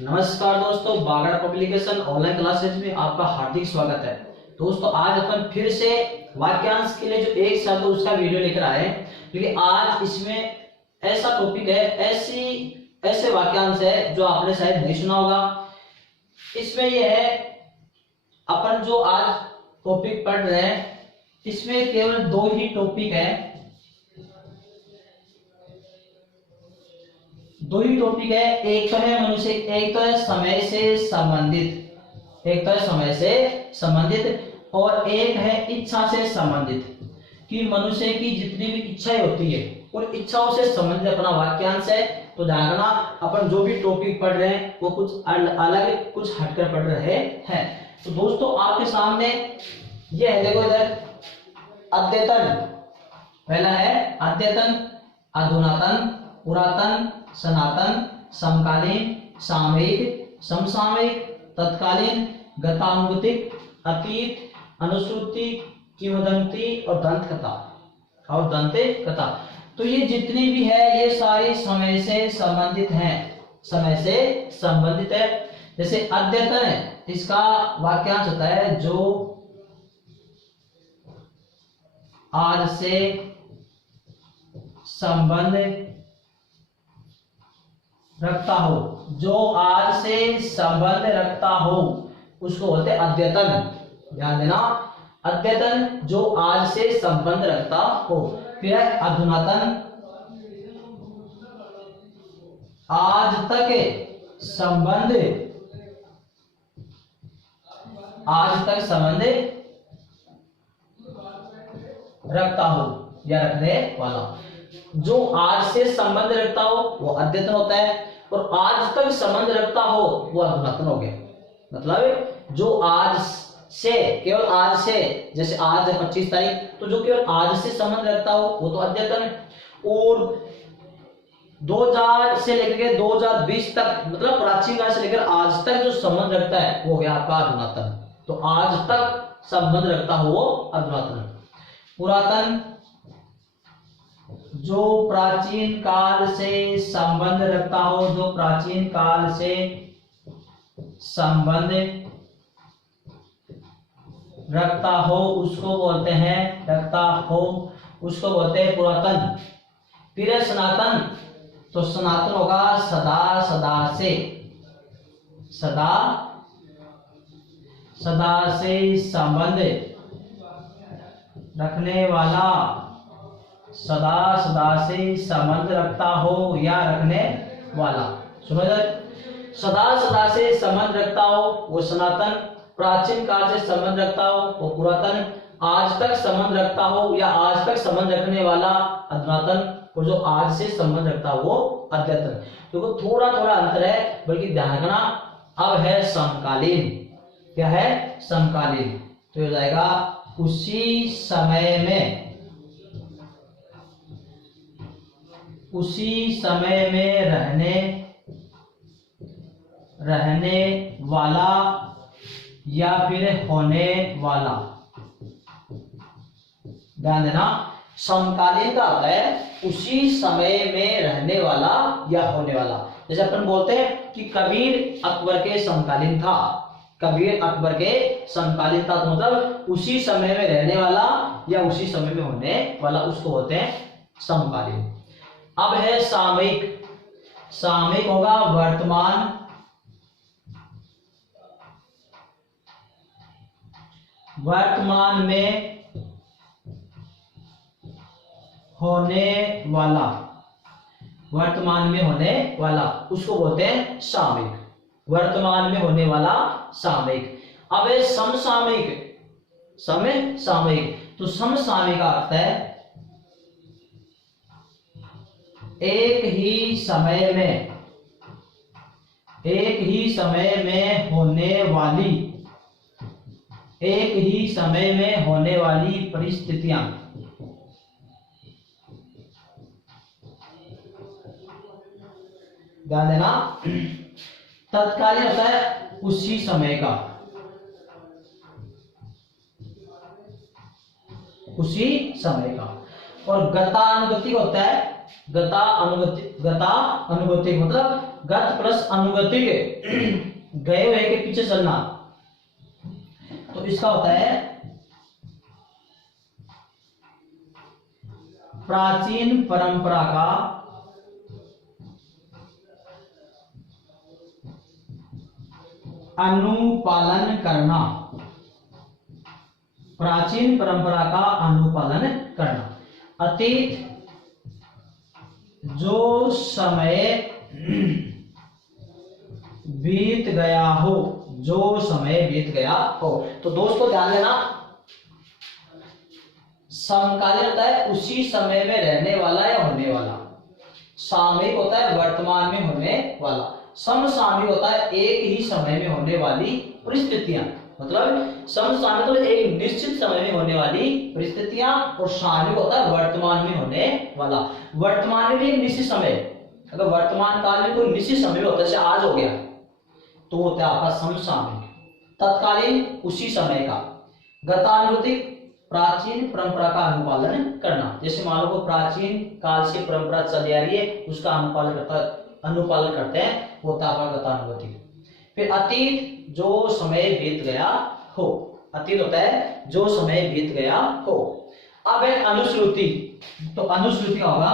नमस्कार दोस्तों, बागड़ publication online classes में आपका हार्दिक स्वागत है। दोस्तों आज अपन फिर से वाक्यांश के लिए जो एक शब्द उसका वीडियो लेकर आए हैं, क्योंकि आज इसमें ऐसा टॉपिक है, ऐसे वाक्यांश है जो आपने शायद नहीं सुना होगा। इसमें यह है, अपन जो आज टॉपिक पढ़ रहे हैं इसमें केवल दो ही टॉपिक है, दो ही टॉपिक है। एक तो है मनुष्य, एक तो है समय से संबंधित, एक तो है समय से संबंधित और एक है इच्छा से संबंधित। कि मनुष्य की जितनी भी इच्छाएं होती है उन इच्छाओं से संबंधित अपना वाक्यांश है। तो ध्यान रखना, अपन जो भी टॉपिक पढ़ रहे हैं वो कुछ अलग कुछ हटकर पढ़ रहे हैं। तो दोस्तों आपके सामने ये है, देखो इधर अद्यतन, पहला है अद्यतन, अधुनातन, पुरातन, सनातन, समकालीन, सामयिक, समसामयिक, तत्कालीन, गतानुगतिक, अतीत, अनुश्रुति, किंवदंती और दंत कथा। तो ये जितनी भी है ये सारी समय से संबंधित हैं, समय से संबंधित है। जैसे अद्यतन है, इसका वाक्यांश होता है जो आज से संबंध रखता हो, जो आज से संबंध रखता हो उसको बोलते हैं अद्यतन। ध्यान देना, अद्यतन जो आज से संबंध रखता हो। फिर है अधुनातन, आज तक संबंध रखता हो या रखने वाला। जो आज से संबंध रखता हो वो अद्यतन होता है और आज तक संबंध रखता हो वो अधुनातन हो गया। मतलब जो आज से, केवल आज से, जैसे आज है 25 तारीख, तो जो केवल आज से संबंध रखता हो वो तो अद्यतन है। और 2000 से लेकर 2020 तक, मतलब प्राचीन काल से लेकर आज तक जो संबंध रखता है वो हो गया आपका अधुनातन। तो आज तक संबंध रखता हो वो अधुनातन। पुरातन, जो प्राचीन काल से संबंध रखता हो, जो प्राचीन काल से संबंध रखता हो उसको बोलते हैं पुरातन। फिर है सनातन, तो सनातन होगा सदा से संबंध रखने वाला, सदा से संबंध रखता हो या रखने वाला। सुनो इधर, सदा से संबंध रखता हो वो सनातन, प्राचीन काल से संबंध रखता हो वो पुरातन, आज तक संबंध रखता हो या आज तक संबंध रखने वाला अधुनातन, और जो आज से संबंध रखता हो वो अद्यतन। तो थोड़ा अंतर है, बल्कि ध्यान रखना। अब है समकालीन। क्या है? समकालीन। तो हो जाएगा उसी समय में रहने वाला या फिर होने वाला। ध्यान देना, समकालीन का अर्थ है उसी समय में रहने वाला या होने वाला। जैसे अपन बोलते हैं कि कबीर अकबर के समकालीन था, कबीर अकबर के समकालीन था, तो मतलब उसी समय में रहने वाला या उसी समय में होने वाला, उसको बोलते हैं समकालीन। अब है सामयिक। सामयिक होगा वर्तमान में होने वाला, उसको बोलते हैं सामयिक। वर्तमान में होने वाला सामयिक। अब है समसामयिक। समसामयिक, तो समसामयिक का अर्थ है एक ही समय में होने वाली परिस्थितियां। ध्यान देना, तत्कालीन होता है उसी समय का, और गतानुगतिक होता है गतानुगतिक मतलब गत प्लस अनुगतिक गए हुए के पीछे चलना, तो इसका होता है प्राचीन परंपरा का अनुपालन करना। प्राचीन परंपरा का अनुपालन करना। अतीत जो समय बीत गया हो, जो समय बीत गया हो। तो दोस्तों ध्यान देना, समकालीन होता है उसी समय में रहने वाला या होने वाला। सामयिक होता है वर्तमान में होने वाला। समसामयिक होता है एक ही समय में होने वाली परिस्थितियां। मतलब समसामयिक तो एक निश्चित समय में होने वाली परिस्थितियां, और सामयिक होता है वर्तमान में होने वाला। वर्तमान में भी एक निश्चित समय, अगर वर्तमान काल में कोई निश्चित समय होता है, जैसे आज हो गया, तो होता है आपका समसामयिक। तत्कालीन उसी समय का। गतानुगतिक प्राचीन परंपरा का अनुपालन करना। जैसे मान लो प्राचीन काल से परंपरा चली आ रही है, उसका अनुपालन करते हैं, वो होता है आपका गतानुगतिक। फिर अतीत जो समय बीत गया हो। अतीत होता है जो समय बीत गया हो। अब है अनुश्रुति। तो अनुश्रुति होगा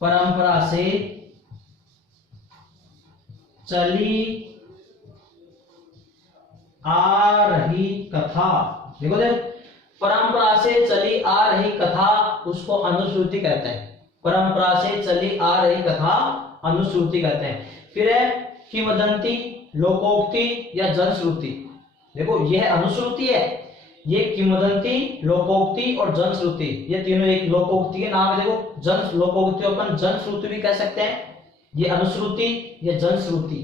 परंपरा से चली आ रही कथा। देखो जब परंपरा से चली आ रही कथा, उसको अनुश्रुति कहते हैं। परंपरा से चली आ रही कथा अनुश्रुति कहते हैं। फिर है किंवदंती, लोकोक्ति या जनश्रुति। देखो यह अनुश्रुति है, ये किंवदंती, लोकोक्ति और जनश्रुति, ये तीनों एक लोकोक्ति के नाम है। देखो जन लोकोक्ति अपन जनश्रुति भी कह सकते हैं। ये अनुश्रुति, ये जनश्रुति।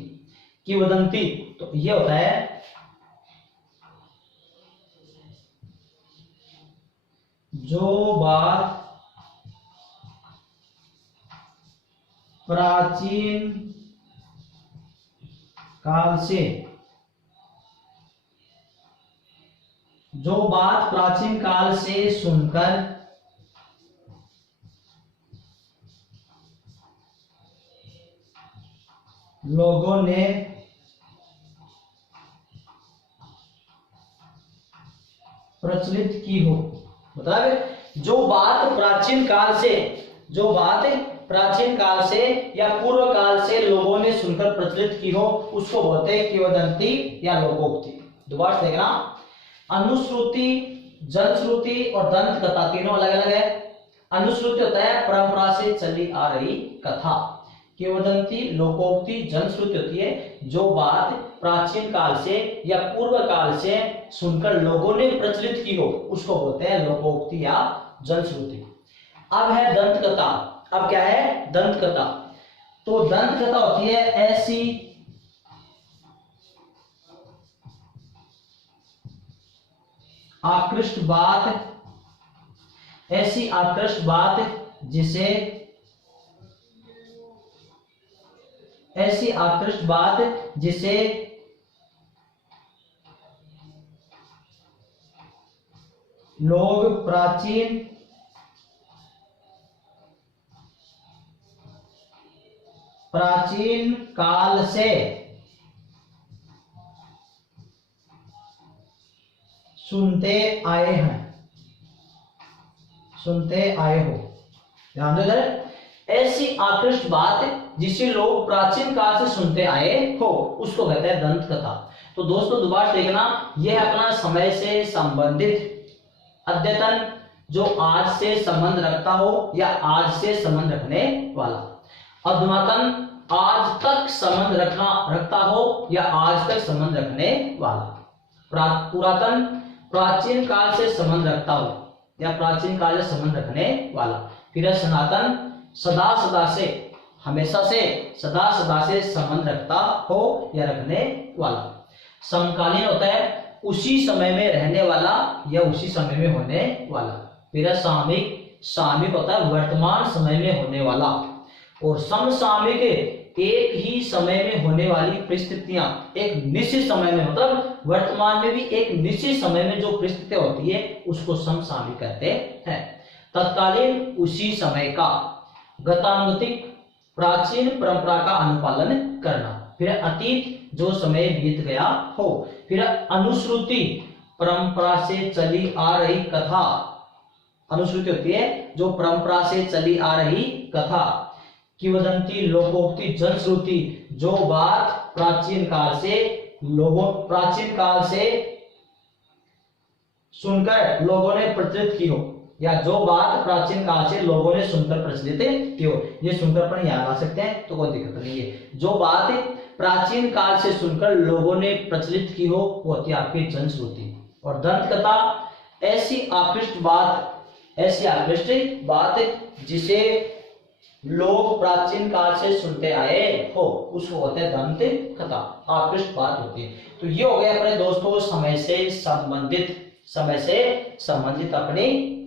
किंवदंती तो ये होता है जो बात प्राचीन काल से, जो बात प्राचीन काल से सुनकर लोगों ने प्रचलित की हो। मतलब जो बात प्राचीन काल से, जो बात प्राचीन काल से या पूर्व काल से लोगों ने सुनकर प्रचलित की हो, उसको बोलते हैं किंवदंती या लोकोक्ति। दोबारा से देखना, अनुश्रुति, जनश्रुति और दंत कथा तीनों अलग अलग है। अनुश्रुति होता है परंपरा से चली आ रही कथा। किंवदंती, लोकोक्ति, जनश्रुति होती है जो बात प्राचीन काल से या पूर्व काल से सुनकर लोगों ने प्रचलित की हो, उसको बोलते हैं लोकोक्ति या जनश्रुति। अब है दंत कथा। अब क्या है? दंत कथा। तो दंत कथा होती है ऐसी आकृष्ट बात, ऐसी आकृष्ट बात जिसे, ऐसी आकृष्ट बात जिसे लोग प्राचीन काल से सुनते आए हैं, सुनते आए हो। ध्यान दो जरा, ऐसी आकृष्ट बात जिसे लोग प्राचीन काल से सुनते आए हो, उसको कहते हैं दंत कथा। तो दोस्तों दोबारा देखना, यह अपना समय से संबंधित अद्यतन जो आज से संबंध रखता हो या आज से संबंध रखने वाला। अधुनातन आज तक संबंध रखता हो या आज तक संबंध रखने वाला। पुरातन प्राचीन काल से संबंध रखता हो या प्राचीन काल से संबंध रखने वाला। फिर सनातन सदा सदा से, हमेशा से, सदा सदा से संबंध रखता हो या रखने वाला। समकालीन होता है उसी समय में रहने वाला या उसी समय में होने वाला। फिर सामयिक, सामयिक होता है वर्तमान समय में होने वाला। और समसामयिक एक ही समय में होने वाली परिस्थितियां, एक निश्चित समय में, मतलब वर्तमान में भी एक निश्चित समय में जो परिस्थितियां होती है उसको समसामयिक कहते हैं। तत्कालीन उसी समय का। गतानुगतिक प्राचीन परंपरा का अनुपालन करना। फिर अतीत, जो समय बीत गया हो। फिर अनुश्रुति, परंपरा से चली आ रही कथा। अनुश्रुति होती है जो परंपरा से चली आ रही कथा। किंवदंती, लोकोक्ति, जनश्रुति, जो बात प्राचीन काल से सुनकर लोगों ने प्रचलित की हो, या जो बात प्राचीन काल से लोगों ने सुनकर प्रचलित की हो। ये सुनकर अपन याद आ सकते हैं तो कोई दिक्कत नहीं है। जो बात प्राचीन काल से सुनकर लोगों ने प्रचलित की हो वो होती है आपकी जनश्रुति। और दंत कथा ऐसी आकृष्ट बात जिसे लोग प्राचीन काल से सुनते आए हो उसको होते हैं दंत कथा, आकृष्ट बात होती है। तो ये हो गया अपने दोस्तों समय से संबंधित अपनी